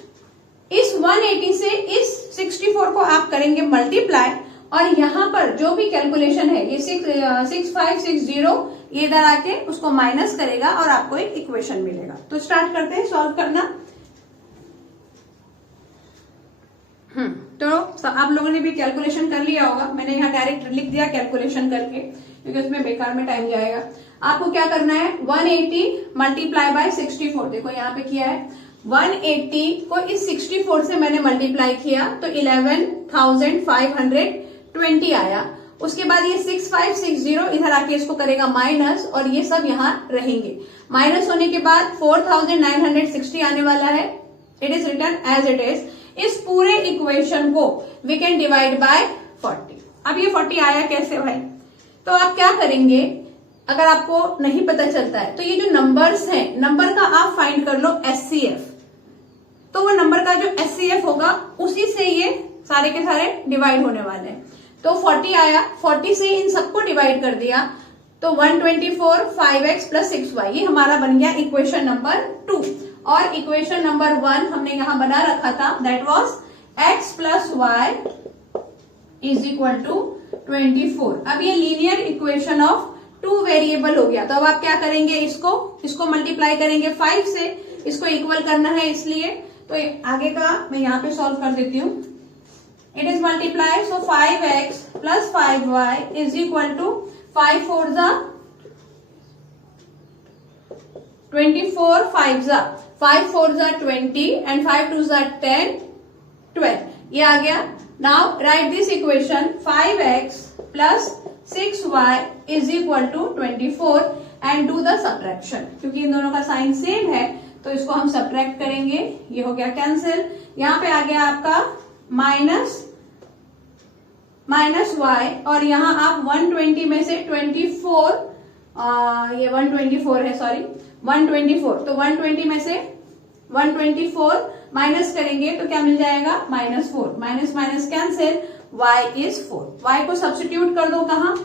इस 180 से इस 64 को आप करेंगे मल्टीप्लाई और यहाँ पर जो भी कैलकुलेशन है ये 6560 ये इधर आके उसको माइनस करेगा और आपको एक इक्वेशन मिलेगा। तो स्टार्ट करते हैं सॉल्व करना। तो आप लोगों ने भी कैलकुलेशन कर लिया होगा, मैंने यहाँ डायरेक्ट लिख दिया कैलकुलेशन करके क्योंकि उसमें बेकार में टाइम जाएगा। आपको क्या करना है, 180 मल्टीप्लाई बाय 64, देखो यहाँ पे किया है 180 को इस 64 से मैंने मल्टीप्लाई किया तो 11,520 आया। उसके बाद ये 6560 इधर आके इसको करेगा माइनस और ये सब यहाँ रहेंगे। माइनस होने के बाद 4,960 आने वाला है, it is return as it is. इस पूरे इक्वेशन को वी कैन डिवाइड बाय 40। अब ये 40 आया कैसे भाई, तो आप क्या करेंगे, अगर आपको नहीं पता चलता है तो ये जो नंबर्स हैं, नंबर का आप फाइंड कर लो SCF, तो वो नंबर का जो SCF होगा उसी से ये सारे के सारे डिवाइड होने वाले हैं। तो 40 आया, 40 से इन सबको डिवाइड कर दिया तो 124 5x प्लस 6y, ये हमारा बन गया इक्वेशन नंबर 2। और इक्वेशन नंबर 1 हमने यहां बना रखा था, that was x plus Y is equal to 24। अब ये लीनियर इक्वेशन ऑफ 2 वेरिएबल हो गया। तो अब आप क्या करेंगे, इसको मल्टीप्लाई करेंगे 5 से, इसको इक्वल करना है इसलिए। तो आगे का मैं यहाँ पे सॉल्व कर देती हूँ। It is multiply, so 5x plus 5y is equal to 5 4 जा 24, 5 जा 5 4 जा 20 एंड 5 2 जा 10 12, ये आ गया। Now write this equation 5x plus 6y is equal to 24 and do the subtraction. क्योंकि इन दोनों का साइन सेम है तो इसको हम सब्ट्रैक्ट करेंगे, ये हो गया कैंसिल। यहां पे आ गया आपका माइनस y और यहां आप 120 में से 24 ये 124 है, सॉरी 124, तो 120 में से 124 माइनस करेंगे तो क्या मिल जाएगा -4, minus minus cancel, y is 4। y को सब्स्टिट्यूट कर दो, कहा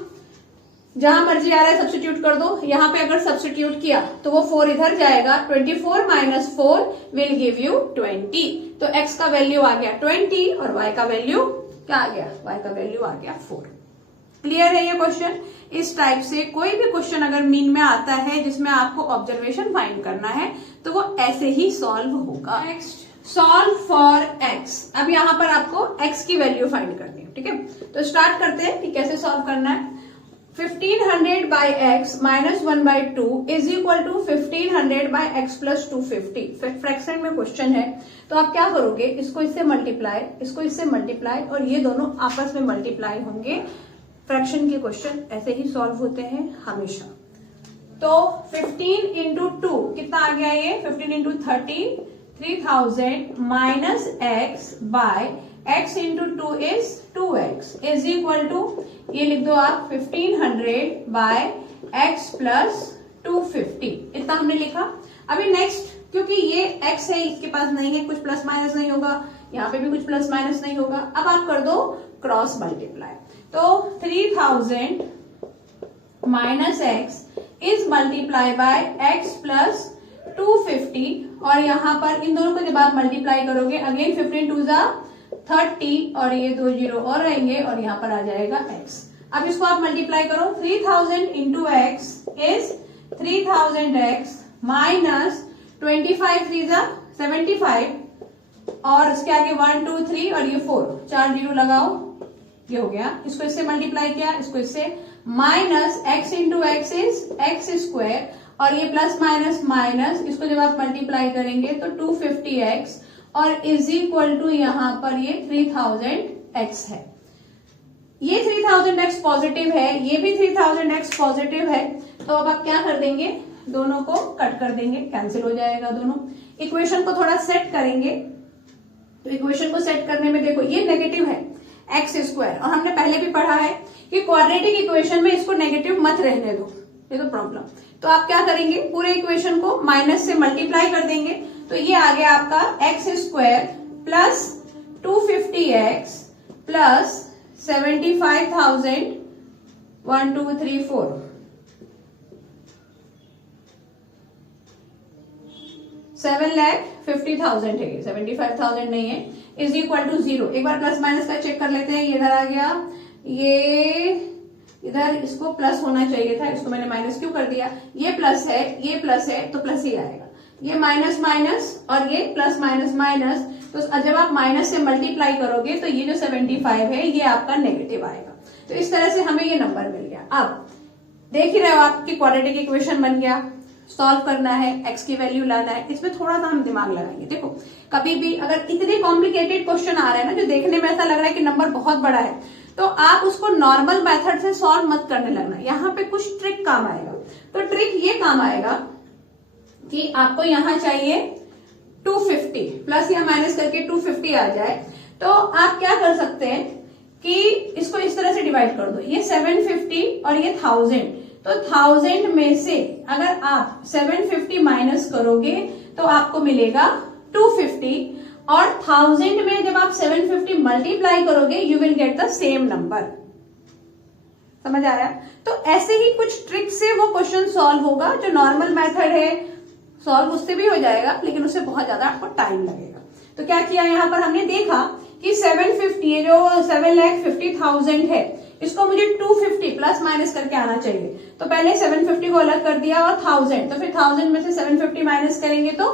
जहां मर्जी आ रहा है सब्स्टिट्यूट कर दो। यहां पे अगर सब्स्टिट्यूट किया तो वो 4 इधर जाएगा, 24 माइनस 4 विल गिव यू 20। तो x का वैल्यू आ गया 20 और y का वैल्यू क्या आ गया, y का वैल्यू आ गया 4। क्लियर है ये क्वेश्चन। इस टाइप से कोई भी क्वेश्चन अगर मीन में आता है जिसमें आपको ऑब्जर्वेशन फाइंड करना है तो वो ऐसे ही सॉल्व होगा। Next, solve for x। अब यहां पर आपको x की वैल्यू फाइंड करनी है, ठीक है। तो स्टार्ट करते हैं कि कैसे सॉल्व करना है। 1500 by x minus 1 by 2 is equal to 1500 by x plus 250। Fraction में क्वेश्चन है तो आप क्या करोगे, इसको इससे मल्टीप्लाई, इसको इससे मल्टीप्लाई और ये दोनों आपस में मल्टीप्लाई होंगे। फ्रैक्शन के क्वेश्चन ऐसे ही सॉल्व होते हैं हमेशा। तो 15 इंटू 2 कितना आ गया, ये 15 into 30 3000 minus x by x into 2 is 2x is equal to, ये लिख दो आप 1500 बाय x प्लस 250, इतना हमने लिखा। अभी नेक्स्ट, क्योंकि ये x है इसके पास नहीं है, कुछ प्लस माइनस नहीं होगा, यहाँ पे भी कुछ प्लस माइनस नहीं होगा। अब आप कर दो क्रॉस मल्टीप्लाई, तो 3000 minus x is multiply bye x plus 250 और यहाँ पर इन दोनों को जब आप मल्टीप्लाई करोगे अगेन 15 टू जा 30 और ये 2 जीरो और रहेंगे और यहाँ पर आ जाएगा x। अब इसको आप मल्टीप्लाई करो, 3000 into x is 3000x minus 25 3 जा 75 और इसके आगे 1 2 3 और ये 4, 4 जीरो लगाओ, ये हो गया। इसको इससे मल्टीप्लाई किया, इसको इससे minus x into x is x square और ये प्लस माइनस माइनस, इसको जब आप मल्टीप्लाई करेंगे तो 250x और इज इक्वल टू यहाँ पर ये 3000x है। ये 3000x पॉजिटिव है, ये भी 3000x पॉजिटिव है, तो अब आप क्या कर देंगे, दोनों को कट कर देंगे, कैंसिल हो जाएगा दोनों। इक्वेशन को थोड़ा सेट करेंगे, तो इक्वेशन को सेट करने में देखो ये नेगेटिव है एक्स स्क्वायर और हमने पहले भी पढ़ा है कि क्वाड्रेटिक इक्वेशन में इसको नेगेटिव मत रहने दो, ये तो प्रॉब्लम। तो आप क्या करेंगे, पूरे इक्वेशन को माइनस से मल्टीप्लाई कर देंगे, तो ये आ गया आपका x square plus 250x plus 75,000 1 2 3 4 7,50,000 है, 75,000 नहीं है, इज इक्वल टू 0। एक बार प्लस माइनस का चेक कर लेते हैं, ये इधर आ गया, ये इधर इसको प्लस होना चाहिए था, इसको मैंने माइनस क्यों कर दिया, ये प्लस है ये प्लस है तो प्लस ही आएगा, ये माइनस माइनस और ये प्लस माइनस माइनस, तो जब आप माइनस से मल्टीप्लाई करोगे तो ये जो 75 है ये आपका नेगेटिव आएगा। तो इस तरह से हमें ये नंबर मिल गया। अब देख ही रहे हो आपकी क्वाड्रेटिक इक्वेशन बन गया, सॉल्व करना है, x की वैल्यू लाना है, इसमें थोड़ा सा हम दिमाग लगाएंगे। देखो कभी भी अगर इतने कॉम्प्लिकेटेड क्वेश्चन आ रहे हैं ना, जो देखने में ऐसा लग रहा है कि नंबर बहुत बड़ा है, तो आप उसको नॉर्मल मेथड से सॉल्व मत करने लगना, यहाँ पे कुछ ट्रिक काम आएगा। तो ट्रिक ये काम आएगा कि आपको यहाँ चाहिए 250 प्लस या माइनस करके 250 आ जाए, तो आप क्या कर सकते हैं कि इसको इस तरह से डिवाइड कर दो, ये 750 और ये 1000, तो 1000 में से अगर आप 750 माइनस करोगे तो आपको मिलेगा 250 और 1000 में जब आप 750 मल्टीप्लाई करोगे you will get the same number. समझ आ रहा है? तो ऐसे ही कुछ ट्रिक से वो क्वेश्चन सॉल्व होगा। जो नॉर्मल मेथड है सॉल्व उससे भी हो जाएगा, लेकिन उससे बहुत ज्यादा आपको टाइम लगेगा। तो क्या किया, यहाँ पर हमने देखा कि 750, ये जो 7,50,000 है, इसको मुझे 250 प्लस माइनस करके आना चाहिए, तो पहले 750 को अलग कर दिया और 1000, तो फिर 1000 में से 750 माइनस करेंगे तो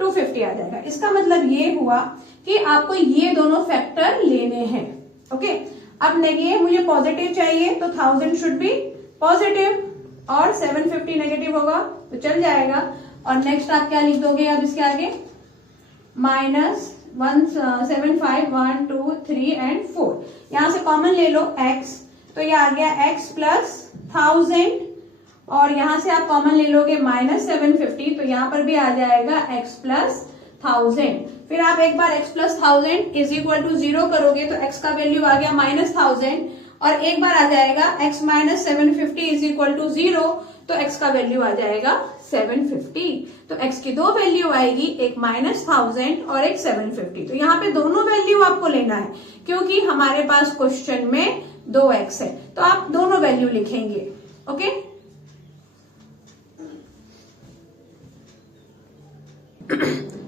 250 आ जाएगा। इसका मतलब ये हुआ कि आपको ये दोनों फैक्टर लेने हैं। ओके, अब ये मुझे पॉजिटिव चाहिए तो 1000 शुड बी पॉजिटिव और 750 नेगेटिव होगा तो चल जाएगा। और नेक्स्ट आप क्या लिख दोगे अब इसके आगे, -175 1 2 3 एंड 4। यहां से कॉमन ले लो x, तो ये आ गया x प्लस 1000 और यहां से आप कॉमन ले लोगे -750 तो यहां पर भी आ जाएगा x प्लस 1000। फिर आप एक बार x plus 1000 is equal to 0 करोगे तो x का वैल्यू आ गया -1000 और एक बार आ जाएगा x minus 750 is equal to 0 तो x का वैल्यू आ जाएगा 750। तो x की दो वैल्यू आएगी, एक -1000 और एक 750। तो यहाँ पे दोनों वैल्यू आपको लेना है क्योंकि हमारे पास क्वेश्चन में 2x है तो आप दोनों वैल्यू लिखेंगे। Okay,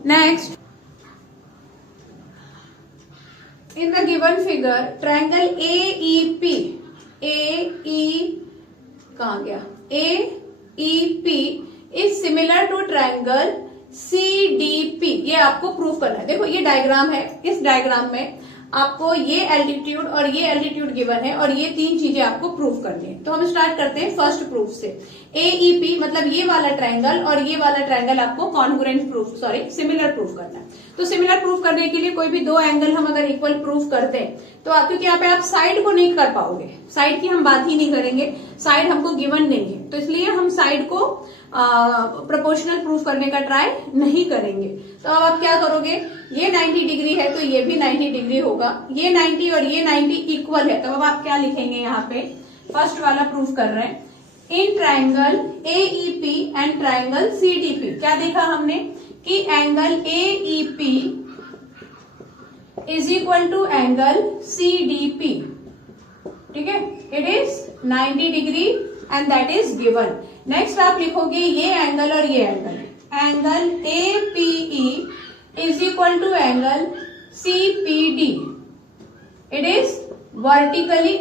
next, in the given figure triangle AEP कहाँ गया, AEP is similar to triangle CDP। ये आपको प्रूव करना है। देखो ये डायग्राम है, इस डायग्राम में आपको ये एल्टीट्यूड और ये एल्टीट्यूड गिवन है और ये तीन चीजें आपको प्रूव करनी है। तो हम स्टार्ट करते हैं फर्स्ट प्रूफ से। AEP मतलब ये वाला ट्रायंगल और ये वाला ट्रायंगल आपको कॉन्ग्रुएंट प्रूफ सिमिलर प्रूफ करना है। तो सिमिलर प्रूफ करने के लिए कोई भी दो एंगल हम अगर इक्वल प्रूफ करते हैं तो आप, क्योंकि यहाँ पे आप साइड को नहीं कर पाओगे, साइड की हम बात ही नहीं करेंगे, साइड हमको गिवन नहीं है तो इसलिए हम साइड को प्रोपोर्शनल प्रूफ करने का ट्राई नहीं करेंगे। तो अब आप क्या करोगे, ये 90 डिग्री है तो ये भी 90 डिग्री होगा, ये 90 और ये 90 इक्वल है। तो अब आप क्या लिखेंगे, यहाँ पे फर्स्ट वाला प्रूफ कर रहे हैं, in triangle AEP and triangle CDP। क्या देखा हमने कि angle AEP is equal to angle CDP, ठीक है, it is 90 degree and that is given. Next आप लिखोगे ये एंगल और ये angle, angle APE is equal to angle CPD, it is vertically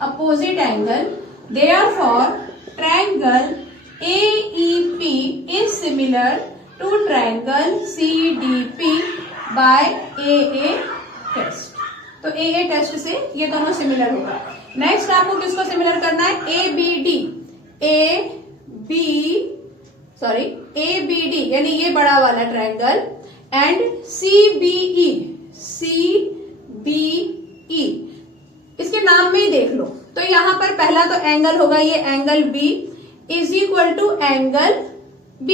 opposite angle, therefore triangle AEP is similar to triangle CDP by AA test। तो AA test से ये दोनों similar होगा। नेक्स्ट आपको किसको सिमिलर करना है, ABD यानी ये बड़ा वाला ट्रायंगल एंड CBE इसके नाम में ही देख लो। तो यहां पर पहला तो एंगल होगा ये angle B is equal to angle B,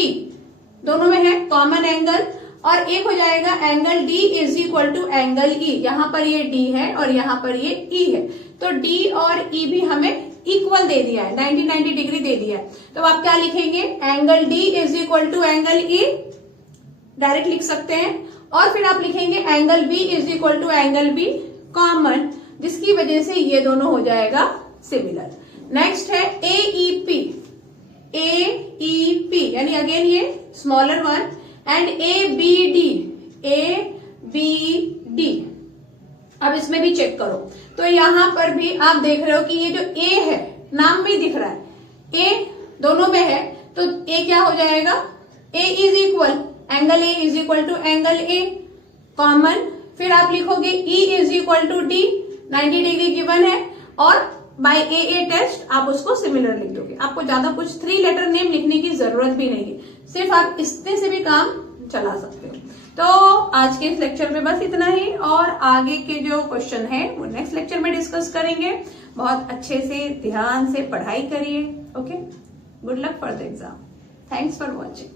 दोनों में है कॉमन एंगल, और एक हो जाएगा angle D is equal to angle E। यहां पर ये D है और यहां पर ये E है तो D और E भी हमें इक्वल दे दिया है, 90 डिग्री दे दिया है। तो आप क्या लिखेंगे, angle D is equal to angle E, direct लिख सकते हैं, और फिर आप लिखेंगे angle B is equal to angle B common, जिसकी वजह से ये दोनों हो जाएगा सिमिलर। नेक्स्ट है AEP यानी अगेन ये स्मॉलर वन एंड ABD। अब इसमें भी चेक करो तो यहां पर भी आप देख रहे हो कि ये जो A है नाम में दिख रहा है, A दोनों में है तो A क्या हो जाएगा, A is equal angle A is equal to angle A common, फिर आप लिखोगे E is equal to D, 90 degree given है, और बाय AA टेस्ट आप उसको सिमिलर लिख दोगे। आपको ज्यादा कुछ 3 लेटर नेम लिखने की जरूरत भी नहीं है, सिर्फ आप इससे से भी काम चला सकते हो। तो आज के इस लेक्चर में बस इतना ही, और आगे के जो क्वेश्चन है वो नेक्स्ट लेक्चर में डिस्कस करेंगे। बहुत अच्छे से ध्यान से पढ़ाई करिए। Okay, good luck for the exam. Thanks for watching.